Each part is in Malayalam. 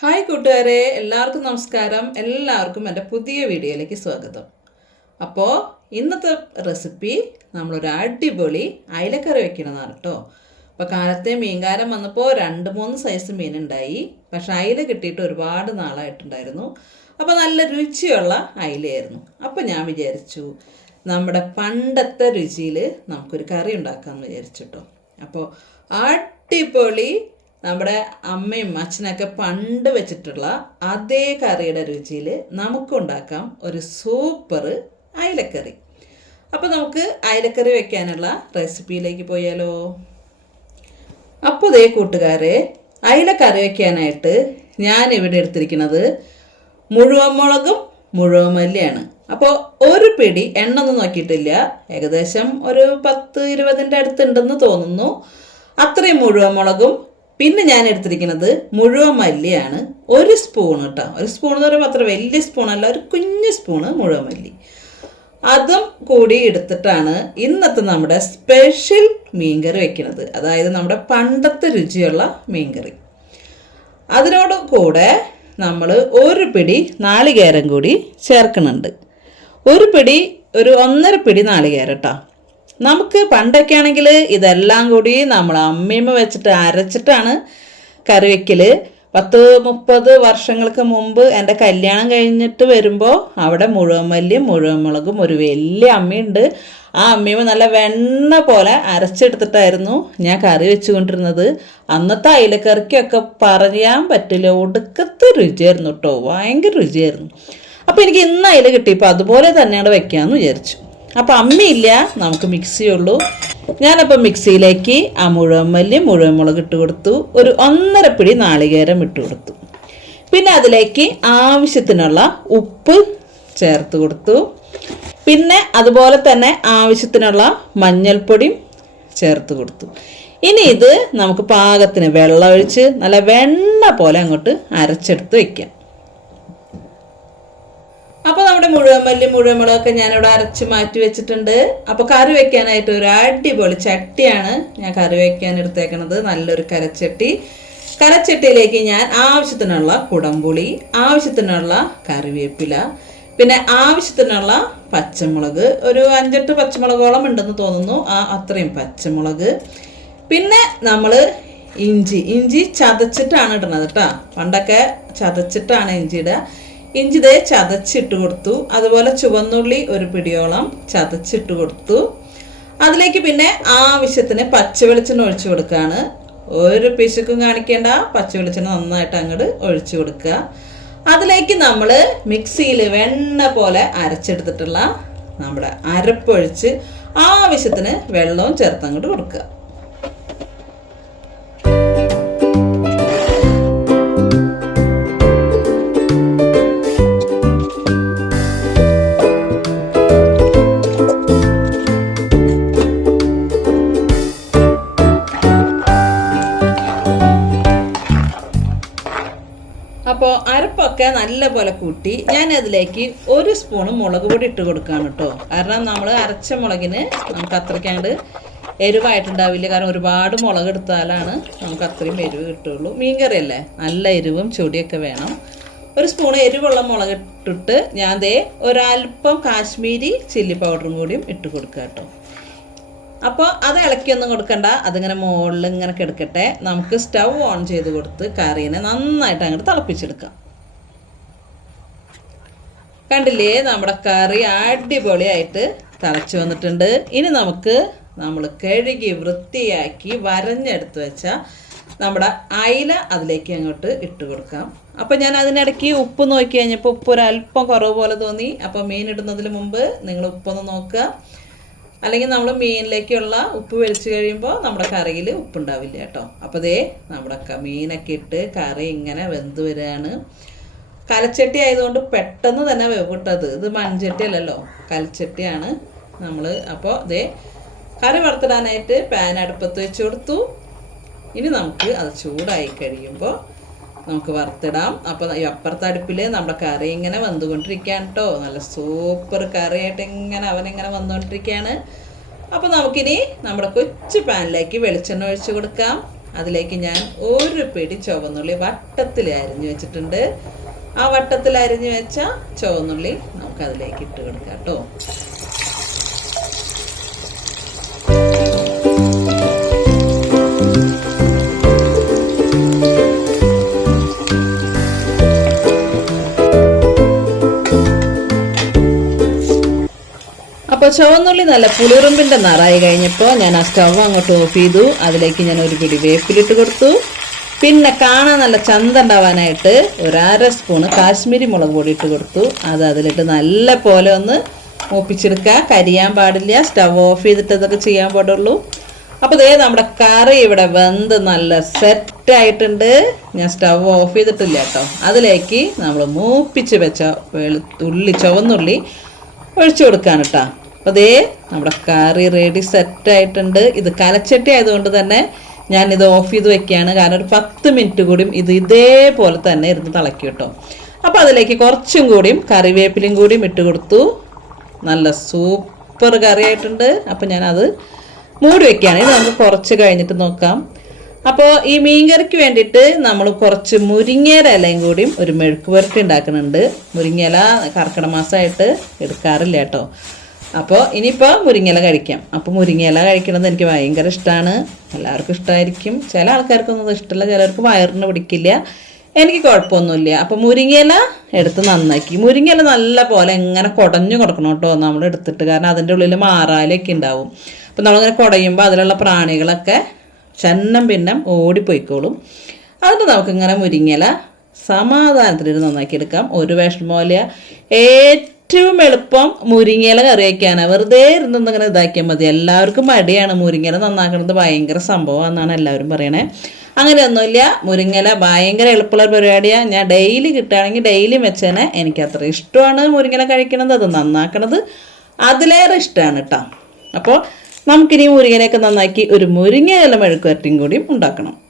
ഹായ് കൂട്ടുകാരെ എല്ലാവർക്കും നമസ്കാരം. എല്ലാവർക്കും എന്റെ പുതിയ വീഡിയോയിലേക്ക് സ്വാഗതം. അപ്പോൾ ഇന്നത്തെ റെസിപ്പി നമ്മളൊരു അടിപൊളി അയലക്കറി വെക്കണമെന്നാണ് കേട്ടോ. അപ്പോൾ കാലത്തെ മീൻകാരം വന്നപ്പോൾ രണ്ട് മൂന്ന് സൈസ് മീനുണ്ടായി. പക്ഷെ അയില കിട്ടിയിട്ട് ഒരുപാട് നാളായിട്ടുണ്ടായിരുന്നു. അപ്പോൾ നല്ല രുചിയുള്ള അയിലയായിരുന്നു. അപ്പോൾ ഞാൻ വിചാരിച്ചു നമ്മുടെ പണ്ടത്തെ രുചിയിൽ നമുക്കൊരു കറി ഉണ്ടാക്കാമെന്ന് വിചാരിച്ചു കേട്ടോ. അപ്പോൾ അടിപൊളി നമ്മുടെ അമ്മയും അച്ഛനൊക്കെ പണ്ട് വെച്ചിട്ടുള്ള അതേ കറിയുടെ രുചിയിൽ നമുക്കുണ്ടാക്കാം ഒരു സൂപ്പർ അയലക്കറി. അപ്പോൾ നമുക്ക് അയലക്കറി വെക്കാനുള്ള റെസിപ്പിയിലേക്ക് പോയാലോ? അപ്പോൾ ഇതേ കൂട്ടുകാരെ അയലക്കറി വയ്ക്കാനായിട്ട് ഞാൻ ഇവിടെ എടുത്തിരിക്കുന്നത് മുഴുവൻ മുളകും മുഴുവൻ മല്ലിയാണ്. അപ്പോൾ ഒരു പിടി എണ്ണ ഒന്നും നോക്കിയിട്ടില്ല. ഏകദേശം ഒരു പത്ത് ഇരുപതിന്റെ അടുത്തുണ്ടെന്ന് തോന്നുന്നു. അത്രയും മുഴുവൻ മുളകും പിന്നെ ഞാൻ എടുത്തിരിക്കുന്നത് മുഴുവൻ മല്ലിയാണ്. ഒരു സ്പൂൺ കേട്ടോ ഒരു സ്പൂൺ എന്ന് പറയുമ്പോൾ അത്ര വലിയ സ്പൂണല്ല ഒരു കുഞ്ഞു സ്പൂണ് മുഴുവൻ മല്ലി. അതും കൂടി എടുത്തിട്ടാണ് ഇന്നത്തെ നമ്മുടെ സ്പെഷ്യൽ മീൻകറി വെക്കുന്നത്. അതായത് നമ്മുടെ പണ്ടത്തെ രുചിയുള്ള മീൻകറി. അതിനോട് കൂടെ നമ്മൾ ഒരു പിടി നാളികേരം കൂടി ചേർക്കുന്നുണ്ട്. ഒരു പിടി ഒരു ഒന്നര പിടി നാളികേരം കേട്ടോ നമുക്ക് പണ്ടൊക്കെ ആണെങ്കിൽ ഇതെല്ലാം കൂടി നമ്മൾ അമ്മയമ്മ വെച്ചിട്ട് അരച്ചിട്ടാണ് കറി വെക്കൽ പത്ത് മുപ്പത് വർഷങ്ങൾക്ക് മുമ്പ് എന്റെ കല്യാണം കഴിഞ്ഞിട്ട് വരുമ്പോൾ അവിടെ മുഴുവൻ മല്ലിയും മുഴുവൻ മുളകും ഒരു വലിയ അമ്മയുണ്ട്. ആ അമ്മയമ്മ നല്ല വെണ്ണ പോലെ അരച്ചെടുത്തിട്ടായിരുന്നു ഞാൻ കറി വെച്ചുകൊണ്ടിരുന്നത്. അന്നത്തെ അയിലക്കറിക്കൊക്കെ പറയാൻ പറ്റില്ല. ഒടുക്കത്തെ രുചിയായിരുന്നു കേട്ടോ ഭയങ്കര രുചിയായിരുന്നു. അപ്പോൾ എനിക്ക് ഇന്ന് അയില കിട്ടിയപ്പോൾ അതുപോലെ തന്നെയാണ് വെക്കാമെന്ന് വിചാരിച്ചു. അപ്പോൾ അമ്മയില്ല നമുക്ക് മിക്സിയുള്ളൂ ഞാനപ്പോൾ മിക്സിയിലേക്ക് ആ മുഴുവൻ മല്ലി മുഴുവൻ മുളക് ഇട്ട് കൊടുത്തു. ഒരു ഒന്നര പിടി നാളികേരം ഇട്ട് കൊടുത്തു. പിന്നെ അതിലേക്ക് ആവശ്യത്തിനുള്ള ഉപ്പ് ചേർത്ത് കൊടുത്തു. പിന്നെ അതുപോലെ തന്നെ ആവശ്യത്തിനുള്ള മഞ്ഞൾപ്പൊടിയും ചേർത്ത് കൊടുത്തു. ഇനി ഇത് നമുക്ക് പാകത്തിന് വെള്ളമൊഴിച്ച് നല്ല വെണ്ണ പോലെ അങ്ങോട്ട് അരച്ചെടുത്ത് വയ്ക്കാം അപ്പോൾ നമ്മുടെ മുഴുവൻ മല്ലി മുഴുവൻ മുളകൊക്കെ ഞാനിവിടെ അരച്ച് മാറ്റി വെച്ചിട്ടുണ്ട്. അപ്പോൾ കറി വെക്കാനായിട്ട് ഒരു അടിപൊളി ചട്ടിയാണ് ഞാൻ കറി വെക്കാൻ എടുത്തേക്കണത്. നല്ലൊരു കരച്ചട്ടി കരച്ചട്ടിയിലേക്ക് ഞാൻ ആവശ്യത്തിനുള്ള കുടംപുളി ആവശ്യത്തിനുള്ള കറിവേപ്പില പിന്നെ ആവശ്യത്തിനുള്ള പച്ചമുളക്. ഒരു അഞ്ചെട്ട് പച്ചമുളകോളം ഉണ്ടെന്ന് തോന്നുന്നു. ആ അത്രയും പച്ചമുളക്. പിന്നെ നമ്മൾ ഇഞ്ചി. ഇഞ്ചി ചതച്ചിട്ടാണ് ഇടുന്നത് കേട്ടോ. പണ്ടൊക്കെ ചതച്ചിട്ടാണ് ഇഞ്ചി ഇടുക. ഇഞ്ചി ദേ ചതച്ചിട്ട് കൊടുത്തു. അതുപോലെ ചുവന്നുള്ളി ഒരു പിടിയോളം ചതച്ചിട്ട് കൊടുത്തു. അതിലേക്ക് പിന്നെ ആവശ്യത്തിന് പച്ചവെളിച്ചെണ്ണ ഒഴിച്ചു കൊടുക്കുകയാണ് ഒരു പിശുക്കും കാണിക്കേണ്ട. പച്ചവെളിച്ചെണ്ണ നന്നായിട്ട് അങ്ങോട്ട് ഒഴിച്ചു കൊടുക്കുക. അതിലേക്ക് നമ്മൾ മിക്സിയിൽ വെണ്ണ പോലെ അരച്ചെടുത്തിട്ടുള്ള നമ്മുടെ അരപ്പൊഴിച്ച് ആവശ്യത്തിന് വെള്ളവും ചേർത്ത് അങ്ങോട്ട് കൊടുക്കുക. അപ്പോൾ അരപ്പൊക്കെ നല്ലപോലെ കൂട്ടി ഞാൻ അതിലേക്ക് ഒരു സ്പൂണ് മുളക് പൊടി ഇട്ട് കൊടുക്കുകയാണ് കേട്ടോ കാരണം നമ്മൾ അരച്ച മുളകിന് നമുക്ക് അത്രയ്ക്കാണ്ട് എരിവായിട്ടുണ്ടാവില്ല. കാരണം ഒരുപാട് മുളക് എടുത്താലാണ് നമുക്ക് അത്രയും എരിവ് കിട്ടുള്ളൂ. മീൻകറി അല്ലേ? നല്ല എരിവും ചൊടിയൊക്കെ വേണം. ഒരു സ്പൂൺ എരിവുള്ള മുളക് ഇട്ടിട്ട് ഞാൻ ദേ ഒരല്പം കാശ്മീരി ചില്ലി പൗഡറും കൂടിയും ഇട്ട് കൊടുക്കുക കേട്ടോ അപ്പോൾ അത് ഇളക്കിയൊന്നും കൊടുക്കണ്ട. അതിങ്ങനെ മുകളിൽ ഇങ്ങനെ കിടക്കട്ടെ. നമുക്ക് സ്റ്റൗ ഓൺ ചെയ്ത് കൊടുത്ത് കറീനെ നന്നായിട്ട് അങ്ങോട്ട് തിളപ്പിച്ചെടുക്കാം. കണ്ടില്ലേ നമ്മുടെ കറി അടിപൊളിയായിട്ട് തിളച്ച് വന്നിട്ടുണ്ട്. ഇനി നമുക്ക് നമ്മൾ കഴുകി വൃത്തിയാക്കി വരഞ്ഞെടുത്ത് വെച്ച നമ്മുടെ അയില അതിലേക്ക് അങ്ങോട്ട് ഇട്ട് കൊടുക്കാം. അപ്പോൾ ഞാൻ അതിനിടയ്ക്ക് ഉപ്പ് നോക്കി കഴിഞ്ഞപ്പോൾ ഉപ്പ് ഒരു അല്പം കുറവ് പോലെ തോന്നി. അപ്പോൾ മീൻ ഇടുന്നതിന് മുമ്പ് നിങ്ങൾ ഉപ്പൊന്ന് നോക്കുക. അല്ലെങ്കിൽ നമ്മൾ മീനിലേക്കുള്ള ഉപ്പ് വലിച്ചു കഴിയുമ്പോൾ നമ്മുടെ കറിയിൽ ഉപ്പുണ്ടാവില്ല കേട്ടോ. അപ്പോൾ ദേ നമ്മുടെ മീനൊക്കെ ഇട്ട് കറി ഇങ്ങനെ വെന്ത് വരികയാണ് കലച്ചട്ടി ആയതുകൊണ്ട് പെട്ടെന്ന് തന്നെ വെവിട്ടത് ഇത് മൺചട്ടി അല്ലല്ലോ കലച്ചട്ടിയാണ് നമ്മൾ. അപ്പോൾ ദേ കറി വറുത്തിടാനായിട്ട് പാൻ അടുപ്പത്ത് വെച്ച് കൊടുത്തു. ഇനി നമുക്ക് അത് ചൂടായി കഴിയുമ്പോൾ നമുക്ക് വറുത്തിടാം. അപ്പോൾ ഈ അപ്പുറത്തെ നമ്മുടെ കറി ഇങ്ങനെ വന്നുകൊണ്ടിരിക്കുകയാണ് കേട്ടോ നല്ല സൂപ്പർ കറിയായിട്ട് ഇങ്ങനെ അവനിങ്ങനെ വന്നുകൊണ്ടിരിക്കുകയാണ്. അപ്പോൾ നമുക്കിനി നമ്മുടെ കൊച്ചു പാനിലേക്ക് വെളിച്ചെണ്ണ ഒഴിച്ചു കൊടുക്കാം. അതിലേക്ക് ഞാൻ ഒരു പിടി ചുവന്നുള്ളി വട്ടത്തിൽ അരിഞ്ഞു വെച്ചിട്ടുണ്ട്. ആ വട്ടത്തിൽ അരിഞ്ഞു വെച്ച ചുവന്നുള്ളി നമുക്ക് അതിലേക്ക് ഇട്ട് കൊടുക്കാം കേട്ടോ. ചുവന്നുള്ളി നല്ല പുളിറുമ്പിന്റെ നിറായി കഴിഞ്ഞപ്പോൾ ഞാൻ ആ സ്റ്റവ് അങ്ങോട്ട് ഓഫ് ചെയ്തു. അതിലേക്ക് ഞാൻ ഒരു പിടി വേപ്പിലിട്ട് കൊടുത്തു. പിന്നെ കാണാൻ നല്ല ചന്ത ഉണ്ടാവാനായിട്ട് ഒരര സ്പൂണ് കാശ്മീരി മുളക് പൊടി ഇട്ട് കൊടുത്തു. അത് അതിലിട്ട് നല്ല പോലെ ഒന്ന് മൂപ്പിച്ചെടുക്കുക. കരിയാൻ പാടില്ല. സ്റ്റവ് ഓഫ് ചെയ്തിട്ട് ഇതൊക്കെ ചെയ്യാൻ പാടുള്ളൂ. അപ്പോൾ ദേ നമ്മുടെ കറി ഇവിടെ വെന്ത് നല്ല സെറ്റായിട്ടുണ്ട് ഞാൻ സ്റ്റവ് ഓഫ് ചെയ്തിട്ടില്ല കേട്ടോ. അതിലേക്ക് നമ്മൾ മൂപ്പിച്ച് വെച്ച വെളുത്തുള്ളി ചുവന്നുള്ളി ഒഴിച്ചു കൊടുക്കാൻ കേട്ടോ അപ്പോൾ അതേ നമ്മുടെ കറി റെഡി സെറ്റ് ആയിട്ടുണ്ട്. ഇത് കലച്ചട്ടി ആയതുകൊണ്ട് തന്നെ ഞാൻ ഇത് ഓഫ് ചെയ്ത് വെക്കുകയാണ്. കാരണം ഒരു പത്ത് മിനിറ്റ് കൂടിയും ഇത് ഇതേപോലെ തന്നെ ഇരുന്ന് തിളക്കി കിട്ടും. അപ്പോൾ അതിലേക്ക് കുറച്ചും കൂടിയും കറിവേപ്പിലും കൂടിയും ഇട്ട് കൊടുത്തു. നല്ല സൂപ്പർ കറി ആയിട്ടുണ്ട്. അപ്പോൾ ഞാനത് മൂടി വെക്കുകയാണ്. ഇത് നമുക്ക് കുറച്ച് കഴിഞ്ഞിട്ട് നോക്കാം. അപ്പോൾ ഈ മീൻകറിക്ക് വേണ്ടിയിട്ട് നമ്മൾ കുറച്ച് മുരിങ്ങയില ഇലയും കൂടിയും ഒരു മെഴുക്ക് പുരട്ടി ഉണ്ടാക്കുന്നുണ്ട്. മുരിങ്ങയില കർക്കിടമാസമായിട്ട് എടുക്കാറില്ല കേട്ടോ. അപ്പോൾ ഇനിയിപ്പോൾ മുരിങ്ങയില കഴിക്കാം. അപ്പോൾ മുരിങ്ങയില കഴിക്കണത് എനിക്ക് ഭയങ്കര ഇഷ്ടമാണ് എല്ലാവർക്കും ഇഷ്ടമായിരിക്കും ചില ആൾക്കാർക്കൊന്നും ഇഷ്ടമല്ല ചിലർക്ക് വയറിന് പിടിക്കില്ല. എനിക്ക് കുഴപ്പമൊന്നുമില്ല. അപ്പോൾ മുരിങ്ങയില എടുത്ത് നന്നാക്കി. മുരിങ്ങയില നല്ല പോലെ എങ്ങനെ കുടഞ്ഞു കൊടുക്കണം കേട്ടോ നമ്മൾ എടുത്തിട്ട്. കാരണം അതിന്റെ ഉള്ളിൽ മാറാലൊക്കെ ഉണ്ടാവും. അപ്പോൾ നമ്മളിങ്ങനെ കുടയുമ്പോൾ അതിലുള്ള പ്രാണികളൊക്കെ ചെന്നം പിന്നം ഓടിപ്പോയിക്കോളും. അതുകൊണ്ട് നമുക്കിങ്ങനെ മുരിങ്ങയില സമാധാനത്തിൽ നന്നാക്കി എടുക്കാം ഒരു വിഷമോല ഏറ്റവും എളുപ്പം മുരിങ്ങയില കറി വയ്ക്കാനാണ് വെറുതെ ഇരുന്ന് ഇങ്ങനെ ഇതാക്കിയാൽ മതി. എല്ലാവർക്കും മടിയാണ് മുരിങ്ങയില നന്നാക്കുന്നത് ഭയങ്കര സംഭവമാണെന്നാണ് എല്ലാവരും പറയണേ. അങ്ങനെയൊന്നുമില്ല. മുരിങ്ങയില ഭയങ്കര എളുപ്പമുള്ള പരിപാടിയാണ് ഞാൻ ഡെയിലി കിട്ടുകയാണെങ്കിൽ ഡെയിലി വെച്ചേനെ. എനിക്ക് അത്ര ഇഷ്ടമാണ് മുരിങ്ങയില കഴിക്കണത്. അത് നന്നാക്കണത് അതിലേറെ ഇഷ്ടമാണ് കേട്ടോ. അപ്പോൾ നമുക്കിനി മുരിങ്ങയിലൊക്കെ നന്നാക്കി ഒരു മുരിങ്ങയില മെഴുക്കുവരട്ടിയും കൂടിയും ഉണ്ടാക്കണം.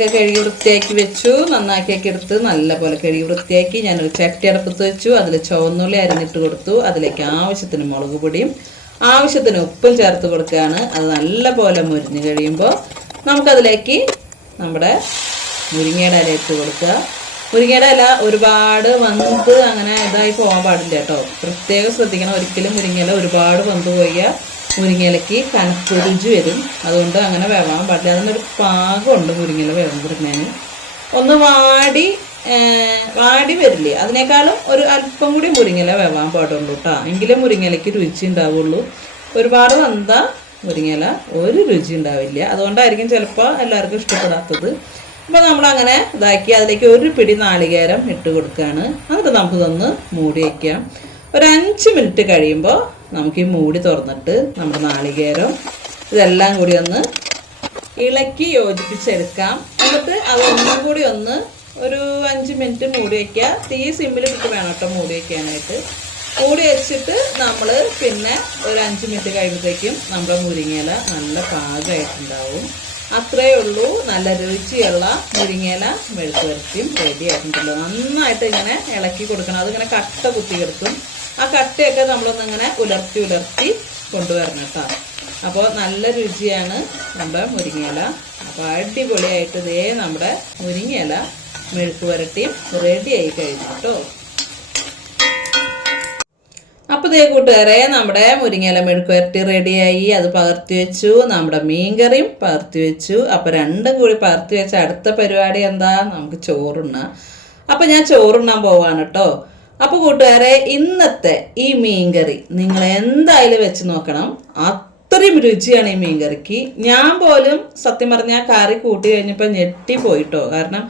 മുരിങ്ങയിലൊക്കെ കഴുകി വൃത്തിയാക്കി വെച്ചു. നന്നാക്കിയൊക്കെ എടുത്ത് നല്ലപോലെ കഴുകി വൃത്തിയാക്കി ഞാനൊരു ചട്ടി അടുപ്പത്ത് വെച്ചു. അതിൽ ചുവന്നുള്ളി അരിഞ്ഞിട്ട് കൊടുത്തു. അതിലേക്ക് ആവശ്യത്തിന് മുളക് പൊടിയും ആവശ്യത്തിന് ഉപ്പും ചേർത്ത് കൊടുക്കുകയാണ്. അത് നല്ലപോലെ മുരിഞ്ഞ് കഴിയുമ്പോൾ നമുക്കതിലേക്ക് നമ്മുടെ മുരിങ്ങയുടെ ഇല ഇട്ട് കൊടുക്കുക. മുരിങ്ങയുടെ ഇല ഒരുപാട് വന്ത് അങ്ങനെ ഇതായി പോകാൻ പാടില്ല കേട്ടോ. പ്രത്യേകം ശ്രദ്ധിക്കണം. ഒരിക്കലും മുരിങ്ങയില ഒരുപാട് വന്ത് പോയാൽ മുരിങ്ങയിലക്ക് രുചി വരും. അതുകൊണ്ട് അങ്ങനെ വേവാൻ പാടില്ല അതിനൊരു പാകമുണ്ട് മുരിങ്ങയില വേവുമ്പോഴത്തേന് ഒന്ന് വാടി വാടി വരില്ലേ? അതിനേക്കാളും ഒരു അല്പം കൂടി മുരിങ്ങയില വേവാൻ പാടുള്ളൂ കേട്ടോ എങ്കിലേ മുരിങ്ങയിലേക്ക് രുചി ഉണ്ടാവുള്ളൂ. ഒരുപാട് വന്ന മുരിങ്ങയില ഒരു രുചി ഉണ്ടാവില്ല. അതുകൊണ്ടായിരിക്കും ചിലപ്പോൾ എല്ലാവർക്കും ഇഷ്ടപ്പെടാത്തത്. അപ്പോൾ നമ്മളങ്ങനെ ഇതാക്കി അതിലേക്ക് ഒരു പിടി നാളികേരം ഇട്ട് കൊടുക്കുകയാണ് എന്നിട്ട് നമുക്കിതൊന്ന് മൂടി വയ്ക്കാം ഒരു അഞ്ച് മിനിറ്റ് കഴിയുമ്പോൾ നമുക്ക് ഈ മൂടി തുറന്നിട്ട് നമ്മുടെ നാളികേരം ഇതെല്ലാം കൂടി ഒന്ന് ഇളക്കി യോജിപ്പിച്ചെടുക്കാം. എന്നിട്ട് അതൊന്നും കൂടി ഒന്ന് ഒരു അഞ്ച് മിനിറ്റ് മൂടി വയ്ക്കുക തീ സിമ്മിൽ ഇട്ട് വേണം കേട്ടോ മൂടി വയ്ക്കാനായിട്ട് മൂടി വെച്ചിട്ട് നമ്മൾ പിന്നെ ഒരു അഞ്ച് മിനിറ്റ് കഴിയുമ്പോഴത്തേക്കും നമ്മുടെ മുരിങ്ങയില നല്ല പാകമായിട്ടുണ്ടാവും. അത്രയേ ഉള്ളൂ. നല്ല രുചിയുള്ള മുരിങ്ങയില മെഴുക്ക് വരട്ടിയും റെഡി ആയിട്ടുണ്ടല്ലോ. നന്നായിട്ട് ഇങ്ങനെ ഇളക്കി കൊടുക്കണം. അതിങ്ങനെ കട്ട കുത്തി കിടക്കും. ആ കട്ടയൊക്കെ നമ്മളൊന്ന് ഇങ്ങനെ ഉലർത്തി ഉലർത്തി കൊണ്ടുവരണം കേട്ടോ. അപ്പോൾ നല്ല രുചിയാണ് നമ്മുടെ മുരിങ്ങയില. അപ്പോൾ അടിപൊളിയായിട്ട് ഇതേ നമ്മുടെ മുരിങ്ങയില മെഴുക്ക് വരട്ടിയും റെഡി ആയി കഴിഞ്ഞു കേട്ടോ. അപ്പോൾ ഇതേ കൂട്ടുകാരെ നമ്മുടെ മുരിങ്ങയില മെഴുക്ക് വരട്ടി റെഡിയായി അത് പകർത്തി വെച്ചു. നമ്മുടെ മീൻകറിയും പകർത്തി വെച്ചു. അപ്പോൾ രണ്ടും കൂടി പകർത്തി വെച്ച അടുത്ത പരിപാടി എന്താ? നമുക്ക് ചോറുണ്ണാം. അപ്പോൾ ഞാൻ ചോറുണ്ണാൻ പോവാണ് കേട്ടോ. അപ്പോൾ കൂട്ടുകാരെ ഇന്നത്തെ ഈ മീൻകറി നിങ്ങൾ എന്തായാലും വെച്ച് നോക്കണം. അത്രയും രുചിയാണ് ഈ മീൻകറിക്ക്. ഞാൻ പോലും സത്യം പറഞ്ഞാൽ കറി കൂട്ടി കഴിഞ്ഞപ്പോൾ ഞെട്ടിപ്പോയിട്ടോ കാരണം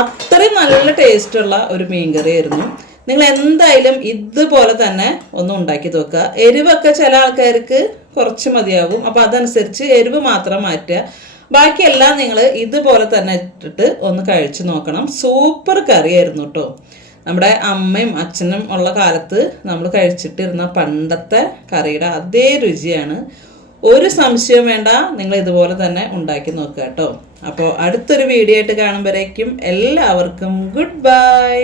അത്രയും നല്ല ടേസ്റ്റുള്ള ഒരു മീൻകറി ആയിരുന്നു. നിങ്ങൾ എന്തായാലും ഇതുപോലെ തന്നെ ഒന്ന് ഉണ്ടാക്കി നോക്കുക. എരിവൊക്കെ ചില ആൾക്കാർക്ക് കുറച്ച് മതിയാകും അപ്പോൾ അതനുസരിച്ച് എരിവ് മാത്രം മാറ്റുക. ബാക്കിയെല്ലാം നിങ്ങൾ ഇതുപോലെ തന്നെ ഇട്ടിട്ട് ഒന്ന് കഴിച്ചു നോക്കണം. സൂപ്പർ കറിയായിരുന്നു കേട്ടോ നമ്മുടെ അമ്മയും അച്ഛനും ഉള്ള കാലത്ത് നമ്മൾ കഴിച്ചിട്ടിരുന്ന പണ്ടത്തെ കറിയുടെ അതേ രുചിയാണ്. ഒരു സംശയം വേണ്ട നിങ്ങൾ ഇതുപോലെ തന്നെ ഉണ്ടാക്കി നോക്കുക കേട്ടോ. അപ്പോൾ അടുത്തൊരു വീഡിയോ ആയിട്ട് കാണുമ്പോഴേക്കും എല്ലാവർക്കും ഗുഡ് ബൈ.